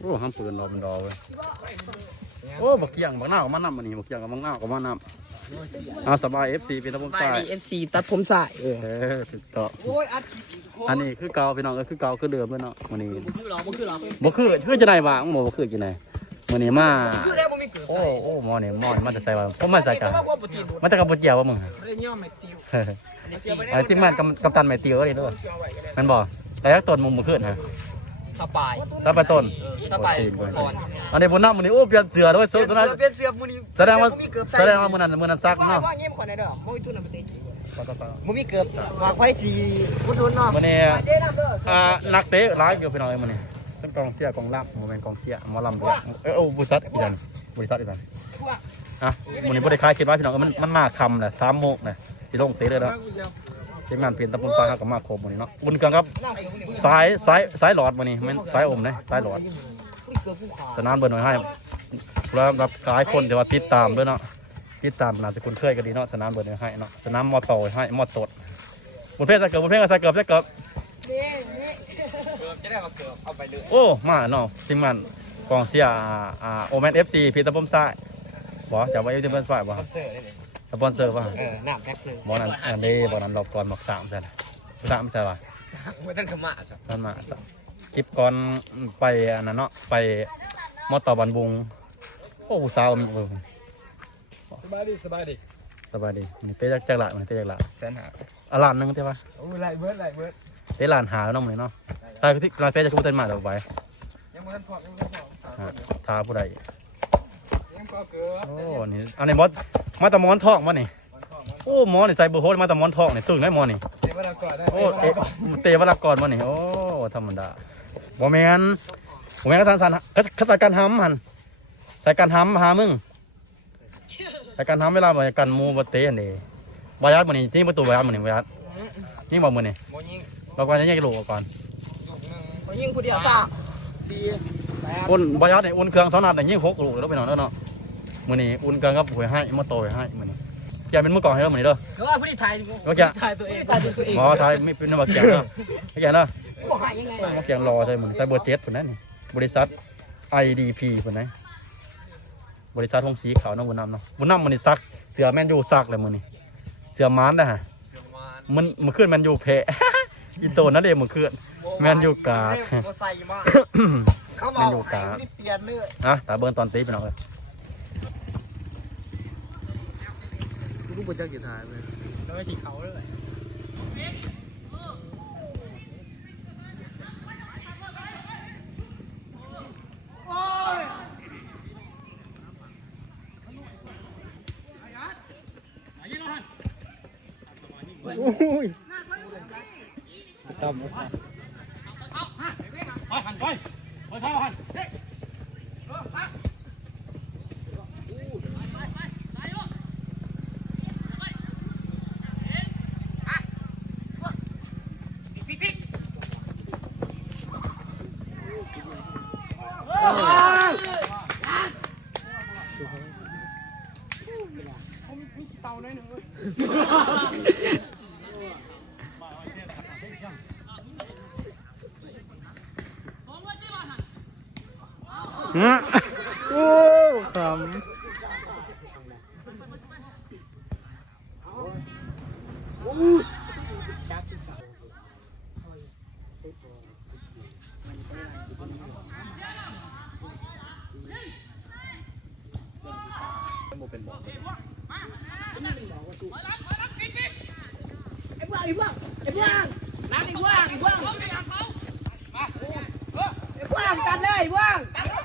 โอ้ห้ามปืนรอเป็นรอเว้ยโอ้บักเกียงบักหน้ากับมันน้ำมันนี่บักเกียงกับบักหน้ากับมันน้ำเอาสบายเอฟซีเป็นตะบุญไปใต้ดีเอฟซีตัดผมสายเออเออติดต่อโอ้ยอัดอันนี้คือเก่าพี่น้องเออคือเก่าคือเดิมเลยเนาะวันนี้คือหรอบ่คือหรอบ่คือคือจะได้ว่ามึงบอกบ่คือจะไหนวันนี้มาคือแล้วบ่มีเกิดโอ้โอ้หมอนี่หมอนี่มันจะใส่ว่าผมมาใส่กันว่าปกติดูมันจะกับบ่เจียวว่ามึงไม่ได้ย่อมไม่ติวเฮ้ยไอ้ที่มันกำกำตันไม่ตีเอ้ยเด้อมันบ่แต่ยักต้นมุมบ่ขึ้นฮะ สบายถ้าไปต้นสบายโอ้ตีนเว้ยก่อนอันนี้บนน้ำมันนี่โอ้เปลี่ยนเสือด้วยเปลี่เสืยอนตัวนั้นเสื้อเปลี่ยนเสื้อมื้อนี้แสดงว่ามีเกือบใส่แสดงว่ามื้อนั้นมื้อนั้นซักว่าเนาะว่าเงี้ยคนไหนเด้อบ่มีตุ้นน่ะบ่ติบ่มีเกือบฝากไว้สิบ่โดนเนาะมื้อนี้เด้นำเด้ออ่านักเตะหลายอยู่พี่น้องเอ้ยมื้อนี้เป็นกองเชียร์กองรับบ่แม่นกองเชียร์หมอลำเด้อเอ้ยโอ้บริษัทอีจันบริษัทอีจันอะมื้อนี้บ่ได้คายคิดว่าพี่น้องเอ้ยมันมันมาค่ำน่ะ3โมงน่ะสิลงเตะเลยเนาะ ทีมงานเปลี่ยนตะปุ่นฟ้าก็มาครบมื้อนี้เนาะอุ่นเครื่องครับสายสายสายหลอดมื้อนี้แม่นสายอมเด้สายหลอดสนามเบิร์นไว้ให้แล้วรับหลายคนที่ว่าติดตามด้วยเนาะติดตามน่าจะคุ้นเคยกันดีเนาะสนามเบิร์นไว้ให้เนาะสนามมอโตไว้ให้มอตดบุญเพศใส่เกิดบุญเพศก็ใส่เกิดใส่เกิดจะได้มาเกือบเอาไปเลยโอ้มาเนาะทีมงานกองเชียร์อ่าอ่าโอแมนเอฟซีพีตะปุ่มซ้ายบอกจะว่าเอฟซีเป็นฝ่ายบ่เสื้อได้เลย สปอนเซอร์ป่ะเออน้ำแพ็คนึงบอนั้นอันนี้บอนั้นรอบก่อนบอกสามใช่ไหมสามใช่ป่ะบ่ทันขมาจ้ะนั่นมาคลิปก่อนไปอันนั้นเนาะไปมอตอบันบุงโอ้สาวมีเออสบายดีสบายดีสบายดีนี่เตะจักจักละมันเตะจักละแสนหาอะล้านหนึงใช่ปะโอ้ยไหลเบิดไหลเบิดเตะล้านหาแล้วน้องมือเนาะตายที่ร้านเฟซจะคุ้มเต้นมาต่อไปยังบ่ทันพร้อมยังบ่ทันพร้อมฮะทาผู้ใดยังก็เกือบ โอ้นี่อันนี้มอสมาแตะมอนทองมานี่โอ้หมอนี่ใส่เบอร์โฮสมาแตะมอนทองนี่ตึงได้หมอนี่เดี๋ยวเวลาก่อนได้โอ้เอะเตะวรากรมานี่โอ้ธรรมดาบ่แมนบ่แมนกระสันสันกษัตริย์การทำหันใส่การทำหามึงใส่การทำเวลาบ่กันหมูบ่เตะอันนี้บายัดมื้อนี้นี่ประตูบายัดมื้อนี้บายัดนี่บ่มื้อนี้บ่ยิงเราก่อนจะแยกลูกก่อนลูกหนึงบ่ยิงผู้เดียวซ่าสี่แปด อุ่นบายัดเนี่ยอุ่นเครื่องสองนัดเนี่ยยิงหกลูกแล้วไปหน่อยเด้อเนาะมื้อนี้อุ่นเครื่องกับหวยให้มาโตไว้ให้มื้อนี้แกเป็นมือกลองให้เรามื้อนี้เด้อเออผู้ที่ถ่ายโอเคถ่ายตัวเองถ่ายตัวเองหมอไทยไม่เป็นนวัตแกงเนาะให้แกเนาะบ่หายยังไงมาแกงรอใช่มื้อนี้ใส่เบอร์7พุ่นนั่นนี่บริษัท IDP พุ่นนั่นบริษัททงสีขาวเนาะบุญนำเนาะบุญนำมื้อนี้ซัก เสือแมนยูซักเลยมื้อนี้เสือมานนะฮะมันมันขึ้นแมนยูแพ้อินโตนั่นเองมันขึ้นแมนยูกาดบ่ใส่มาก เขาบแมอนกยูกาดให้เปลี่ยนเลยอะตาเบิ่งตอนตีไปหน่อยรู้บ่จักสิถ่ายเลยแล้วไปที่เขาเลยอุ้ยต้มหันไปไป เท้าหัน ฮะโอ้คำเป็นบอกไอ้บ้างไอ้บ้างไอ้บ้างน้ำไอ้บ้างไอ้บ้างไอ้บ้างกันเลยไอ้บ้า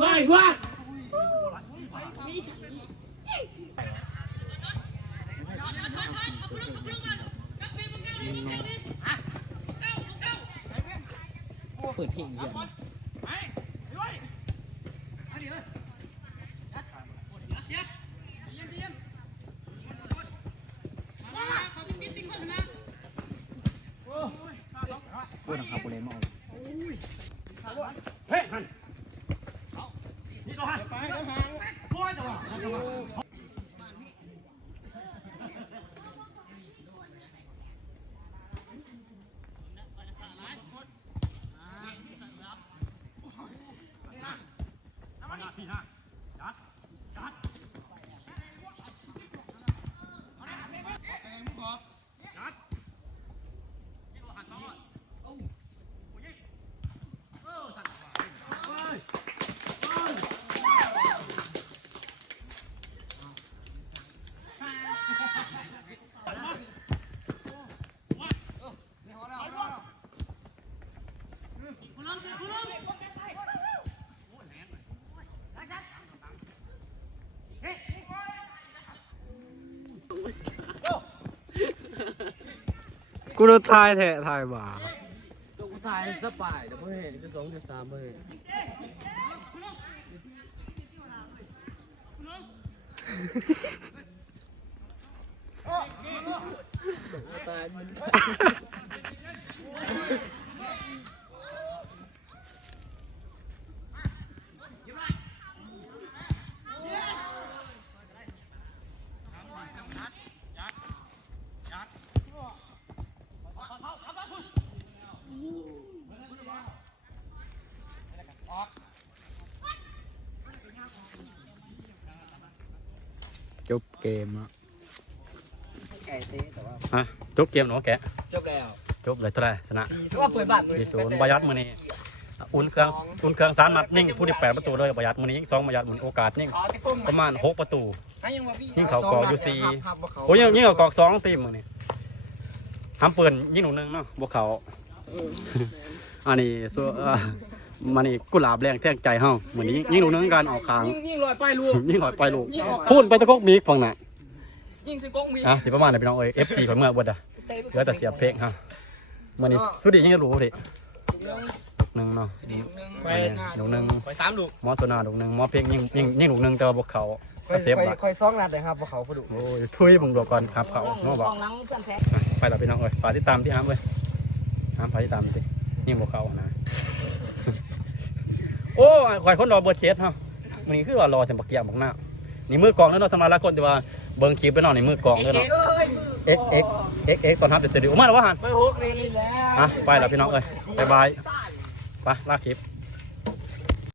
ว้ายว่าเปิดเพลงเดียวปวดหลังคาโปเลนมาออก นี่เราหันไปแล้วหันช่วยจังหวะ กูโดนทายแท้ทายบ่าตัวกูตายสปายแต่เพื่อนจะสองจะสามเพื่อนตายมัน จบ เกมแล้วไก่เต้แต่ว่าอะจบเกมเนาะแกะจบแล้วจบเลยเท่าไหร่ชนะสี่ว่าเปิดบ้านสี่ศูนย์บายัดมือนี้อุ่นเครื่องอุ่นเครื่องสามนัดนิ่งผู้ที่แปดประตูเลยบายัดมือนี้ยิงสองบายัดมือโอกาสนิ่งประมาณหกประตูยิงเขากออยู่สี่โอ้ยยิงเอากอกสองตีมือนี่ทำปืนยิงหนูหนึงเนาะบวกเขาอันนี้ส่วนเอ่อ มันนี่กุหลาบแรงแท่งใจเฮาเหมือนนี้ยิงหนูหนึงการออกคางยิ่งลอยไปลูกยิงหอยไปลูกพูดไปตะกกมีกฝั่งไหนยิ่งสิกงมีอะสิประมาณไหนพี่น้องเอ้ย FC ข่อยเมื่อเบดอะเหลือแต่เสียบเพลงฮะมื่อนี้สุดดียังจะรู้ดิหนึ่งเนาะไปหนูหนึ่งไปสามลูกหมอโซนาหนูหนึ่งหมอเพลงยิงยิงยิงหนูหนึ่งแต่ว่าบวกเขาคอยเซฟคอยบักคอยซ้องนัดเลยครับพวกเขาพอดุโอ้ยทุยมึงดูก่อนครับเขาเนาะบอกหลังเพื่อนแท้ไปแล้วพี่น้องเอ้ยฝากติดตามที่ห้ามเว้ยห้ามฝากติดตามสิยิงบวกเขานะ โอ้ยข่อยคนรอเบอร์เจ็ดฮะมันนี้คือว่ารอจนบักเกียบักหน้านี่มือกองแล้วเนาะสมาร์ทคนแต่ว่าเบิ่งคลิปไปเนาะนี่มือกองเลยเนาะ X X X X ตอนทับเดี๋ยวจะดูมาแล้วว่าหันไปฮุกนี่แล้วอะไปแล้วพี่น้องเอ้ยบายบายไปลากคลิป